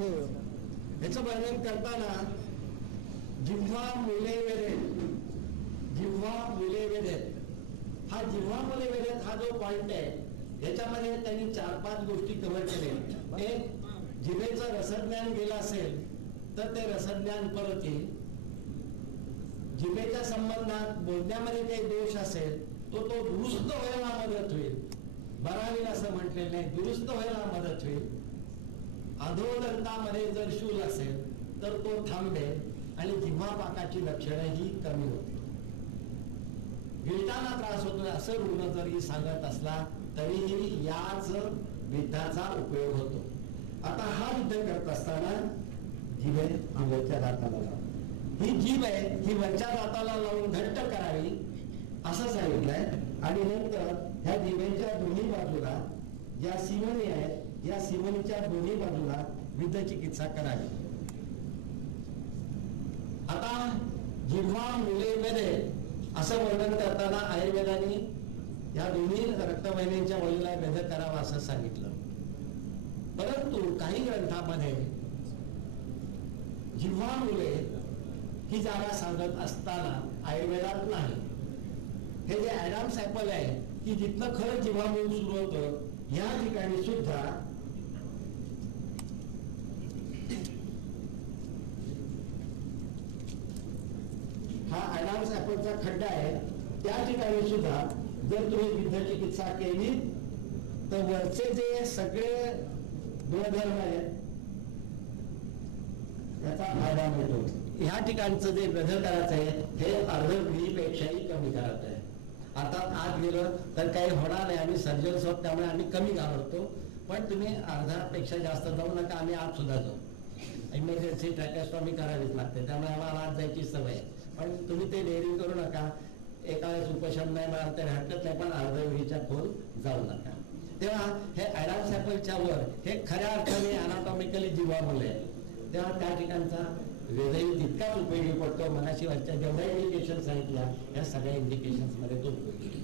याचं वर्णन करताना जिव्हा मुले वेदेत, जिव्हा मुले वेदेत, हा जिव्हा मुले वेदेत हा जो पॉइंट आहे याच्यामध्ये त्यांनी 4-5 गोष्टी कव्हर केल्या. एक, जिभेचं रसज्ञान गेलं असेल तर ते रसज्ञान परत येईल. जिभेच्या संबंधात बोलण्यामध्ये काही दोष असेल तो दुरुस्त व्हायला मदत होईल. बरा होईल असं म्हटलेलं नाही, दुरुस्त व्हायला मदत होईल. अधोदंतामध्ये जर शूल असेल तर तो थांबेल आणि जिव्हा पाकाची लक्षणं ही कमी होतील. गिळताना त्रास होतोय असं रुग्ण जरी सांगत असला तरीही याच विद्याचा उपयोग होतो. आता हा युद्ध करत असताना जिभे वरच्या दाताला लावून, ही जीभ आहे ही वरच्या दाताला लावून घट्ट करावी असं सांगितलंय. आणि नंतर ह्या जिभेच्या दोन्ही बाजूला ज्या सिमणी आहेत या सिमणीच्या दोन्ही बाजूला विद्ध चिकित्सा करावी. आता जिव्हा मुलेमध्ये असं वर्णन करताना आयुर्वेदाने या दोन्ही रक्तवाहिन्यांच्या वळीला भेद करावा असं सांगितलं. परंतु काही ग्रंथामध्ये जिव्हा मुले ही जागा सांगत असताना आयुर्वेदात नाही. हे जे ऍडम्स ऍपल आहे की जिथनं खरं जिव्हा मूल सुरू होतं या ठिकाणी सुद्धा हा ऍडम्स ऍपलचा खड्डा आहे. त्या ठिकाणी सुद्धा जर तुम्ही विद्ध चिकित्सा केली तर वरचे जे सगळे गुणधर्म आहेत याचा फायदा मिळतो. ह्या ठिकाणचं जे बदल करायचं आहे हे अर्धविहीपेक्षाही कमी करायचं आहे. आता आत गेलं तर काही होणार नाही, आम्ही सर्जन्स आहोत त्यामुळे आम्ही कमी घाबरतो. पण तुम्ही अर्धापेक्षा जास्त जाऊ नका, आम्ही आत सुद्धा जाऊ. इमर्जन्सी ट्रॅकेस्टॉमी करावीच लागते त्यामुळे आम्हाला आत जायची सवय आहे. पण तुम्ही ते डेअरिंग करू नका. एका वेळेस उपशम नाही मिळाला तर हरकत नाही, पण अर्धविहीच्या खोल जाऊ नका. तेव्हा हे ऍडम्स ऍपलच्या वर हे खऱ्या अर्थाने अनाटॉमिकली जिव्हा मुले तेव्हा त्या ठिकाणचा वेदही तितकाच उपयोगी पडतो. मनाशी वरच्या जेवढ्या इंडिकेशन सांगितल्या या सगळ्या इंडिकेशन्स मध्ये तो उपयोगी.